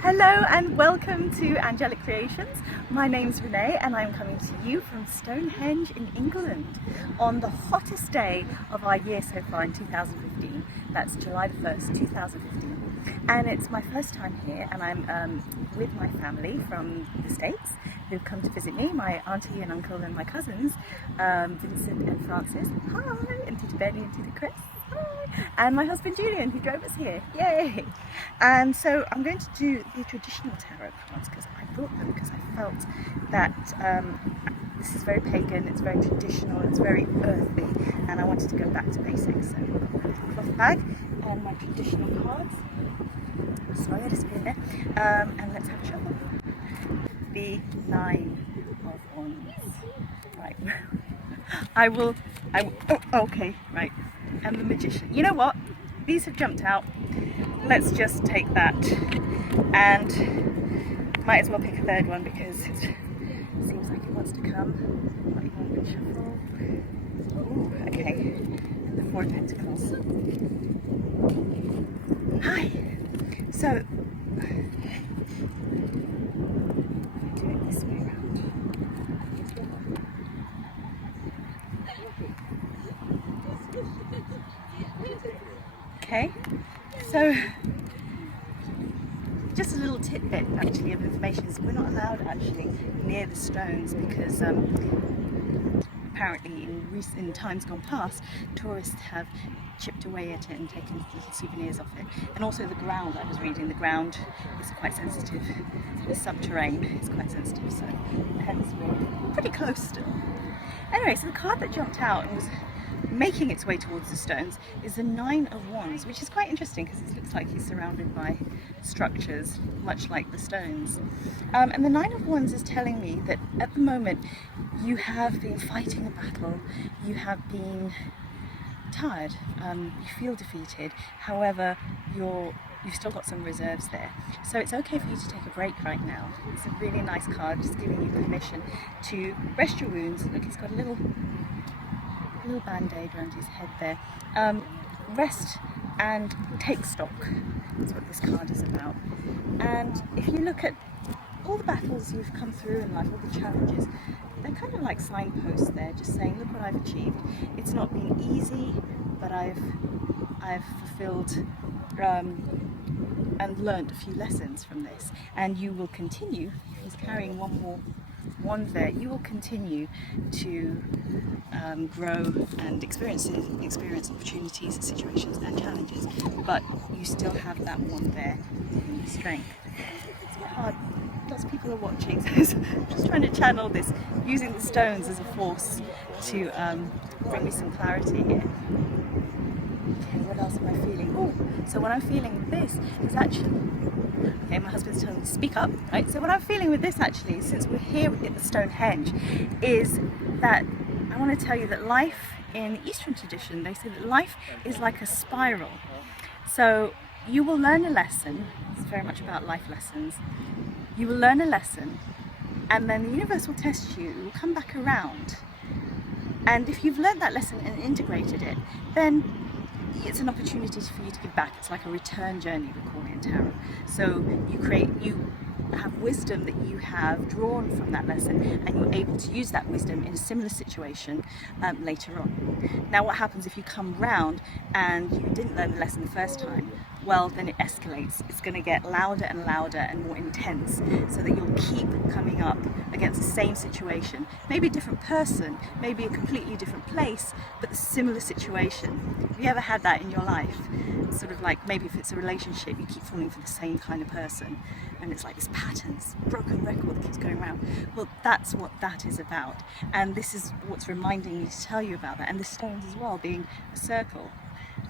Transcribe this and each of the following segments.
Hello and welcome to Angelic Creations. My name's Renee and I'm coming to you from Stonehenge in England on the hottest day of our year so far in 2015. That's July the 1st, 2015. And it's my first time here and I'm with my family from the States who've come to visit me, my auntie and uncle and my cousins, Vincent and Francis, hi, and Tita Benny and Tita Chris. And my husband Julian, who drove us here, yay! And so I'm going to do the traditional tarot cards because I brought them because I felt that this is very pagan, it's very traditional, it's very earthy, and I wanted to go back to basics. So I've got a cloth bag and my traditional cards. Sorry, I disappeared there. And let's have a shuffle. The Nine of Wands. Right. Oh, okay, right. And the Magician. You know what? These have jumped out. Let's just take that, and might as well pick a third one because it seems like it wants to come. Might want to shuffle. Ooh, okay. And the Four of Pentacles. Hi. So do it this way around. Okay, so just a little tidbit actually of information is we're not allowed actually near the stones because apparently in times gone past tourists have chipped away at it and taken little souvenirs off it. And also the ground, I was reading, the ground is quite sensitive. The subterranean is quite sensitive, so hence we're pretty close still. Anyway, so the card that jumped out and was making its way towards the stones is the Nine of Wands, which is quite interesting because it looks like he's surrounded by structures much like the stones. And the Nine of Wands is telling me that at the moment you have been fighting a battle, you have been tired, you feel defeated, however you've still got some reserves there. So it's okay for you to take a break right now. It's a really nice card, just giving you permission to rest your wounds. Look, he's got a little band-aid around his head there. Rest and take stock is what this card is about. And if you look at all the battles you've come through in life, all the challenges, they're kind of like signposts there, just saying, look what I've achieved. It's not been easy, but I've fulfilled and learned a few lessons from this. And you will continue, he's carrying one more wand there, you will continue to grow and experience opportunities, situations and challenges, but you still have that wand there in your strength. It's hard, lots of people are watching, so I'm just trying to channel this, using the stones as a force to bring me some clarity here. Okay, what else am I feeling? Oh, so what I'm feeling with this is actually, okay, my husband's telling me to speak up, right? So what I'm feeling with this actually, since we're here at the Stonehenge, is that I want to tell you that life in the Eastern tradition, they say that life is like a spiral. So you will learn a lesson, it's very much about life lessons. You will learn a lesson and then the universe will test you, it will come back around. And if you've learned that lesson and integrated it, then it's an opportunity for you to give back. It's like a return journey, we call it in tarot. So you have wisdom that you have drawn from that lesson and you're able to use that wisdom in a similar situation later on. Now what happens if you come round and you didn't learn the lesson the first time? Well, then it escalates. It's going to get louder and louder and more intense so that you'll keep coming up against the same situation. Maybe a different person, maybe a completely different place, but the similar situation. Have you ever had that in your life? Sort of like maybe if it's a relationship, you keep falling for the same kind of person and it's like this pattern, this broken record that keeps going around. Well, that's what that is about. And this is what's reminding me to tell you about that. And the stones as well being a circle.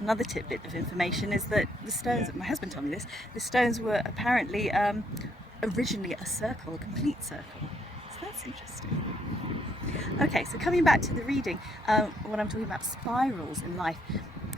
Another tidbit of information is that the stones, my husband told me this, the stones were apparently originally a circle, a complete circle. So that's interesting. Okay, so coming back to the reading, when I'm talking about spirals in life,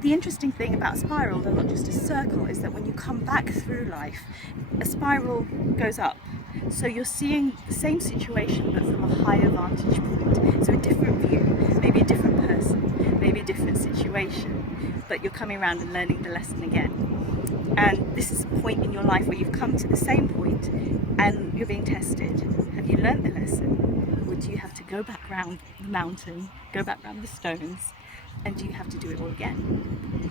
the interesting thing about a spiral, and not just a circle, is that when you come back through life, a spiral goes up. So you're seeing the same situation but from a higher vantage point. So a different view, maybe a different person, maybe a different situation, but you're coming around and learning the lesson again. And this is a point in your life where you've come to the same point and you're being tested. Have you learnt the lesson? Or do you have to go back round the mountain, go back round the stones, and do you have to do it all again?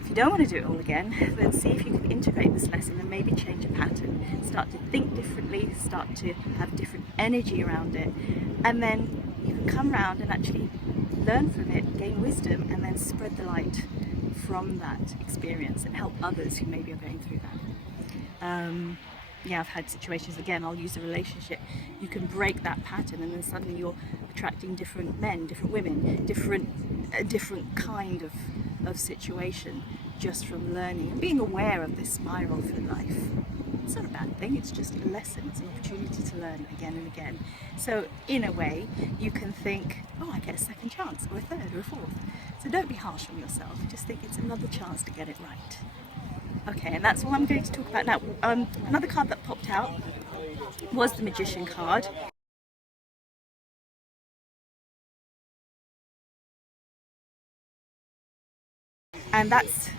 If you don't want to do it all again, then see if you can integrate this lesson and maybe change a pattern. Start to think differently, start to have different energy around it, and then you can come round and actually learn from it, gain wisdom, and then spread the light from that experience and help others who maybe are going through that. Yeah, I've had situations, again, I'll use a relationship. You can break that pattern and then suddenly you're attracting different men, different women, a different kind of situation just from learning and being aware of this spiral through life. It's not a bad thing, it's just a lesson, it's an opportunity to learn again and again. So in a way, you can think, oh, I get a second chance, or a third, or a fourth. So don't be harsh on yourself, just think it's another chance to get it right. Okay, and that's all I'm going to talk about now. Another card that popped out was the Magician card. And that's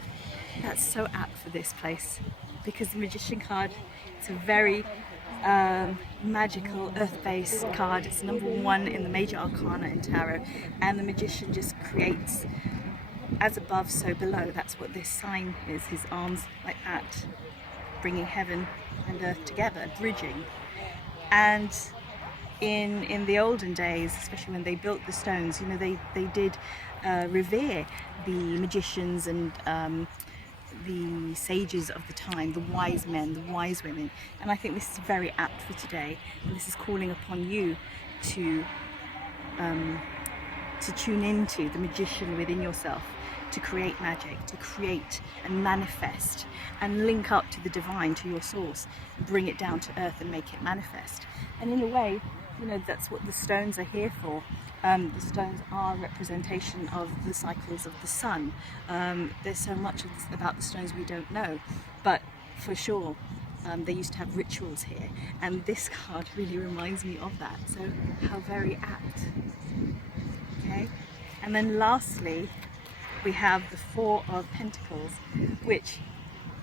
so apt for this place, because the Magician card, it's a very magical earth-based card. It's number 1 in the major arcana in tarot, and the Magician just creates as above so below. That's what this sign is, his arms like that, bringing heaven and earth together, bridging. And in the olden days, especially when they built the stones, you know, they did revere the magicians and the sages of the time, the wise men, the wise women. And I think this is very apt for today, and this is calling upon you to tune into the magician within yourself, to create magic, to create and manifest and link up to the divine, to your source, bring it down to earth and make it manifest. And in a way, you know, that's what the stones are here for. The stones are a representation of the cycles of the sun. There's so much about the stones we don't know, but for sure they used to have rituals here, and this card really reminds me of that. So how very apt. Okay, and then lastly we have the Four of Pentacles, which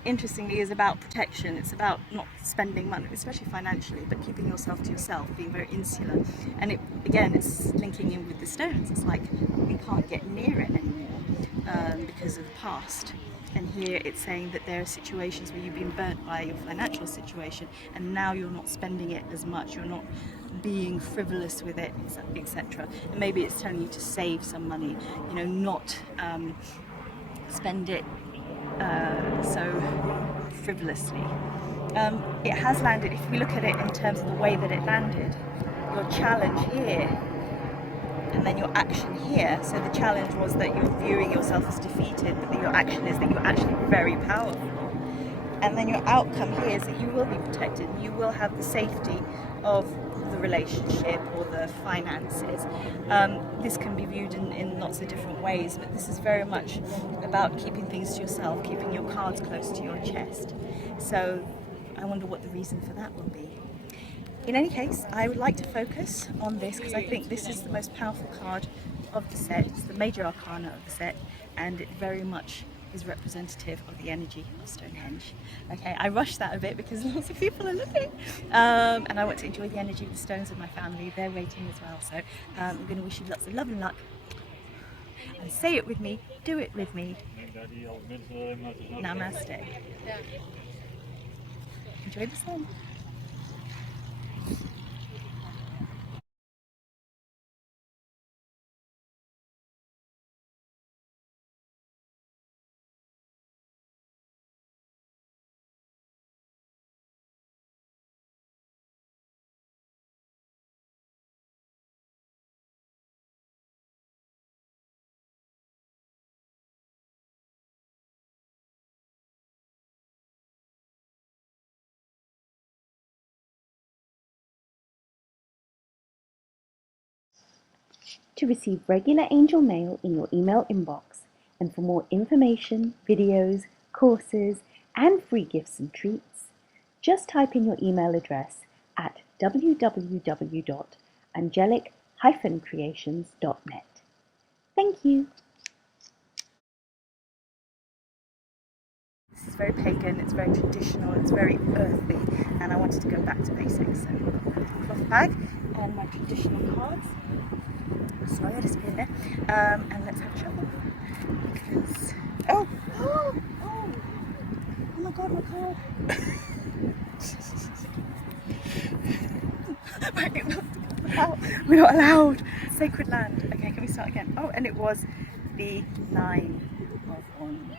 interestingly is about protection. It's about not spending money, especially financially, but keeping yourself to yourself, being very insular. And it's linking in with the stones. It's like we can't get near it anymore because of the past. And here it's saying that there are situations where you've been burnt by your financial situation, and now you're not spending it as much, you're not being frivolous with it, etc. And maybe it's telling you to save some money, you know, not spend it so frivolously. It has landed, if we look at it in terms of the way that it landed, your challenge here and then your action here. So the challenge was that you're viewing yourself as defeated, but your action is that you're actually very powerful. And then your outcome here is that you will be protected. You will have the safety of the relationship or the finances. This can be viewed in lots of different ways, but this is very much about keeping things to yourself, keeping your cards close to your chest. So I wonder what the reason for that will be. In any case, I would like to focus on this because I think this is the most powerful card of the set. It's the major arcana of the set, and it very much is representative of the energy of Stonehenge. Okay, I rushed that a bit because lots of people are looking, and I want to enjoy the energy of the stones with my family. They're waiting as well, so I'm going to wish you lots of love and luck. And say it with me, do it with me. Namaste. Enjoy the sun. To receive regular angel mail in your email inbox, and for more information, videos, courses, and free gifts and treats, just type in your email address at www.angelic-creations.net. Thank you. This is very pagan, it's very traditional, it's very earthy, and I wanted to go back to basics. So I've got my cloth bag and my traditional cards. Sorry, I disappeared there. And let's have a shuffle. Because oh my god, my card. We're not allowed. Sacred land. Okay, can we start again? Oh, and it was the 9 of Wands.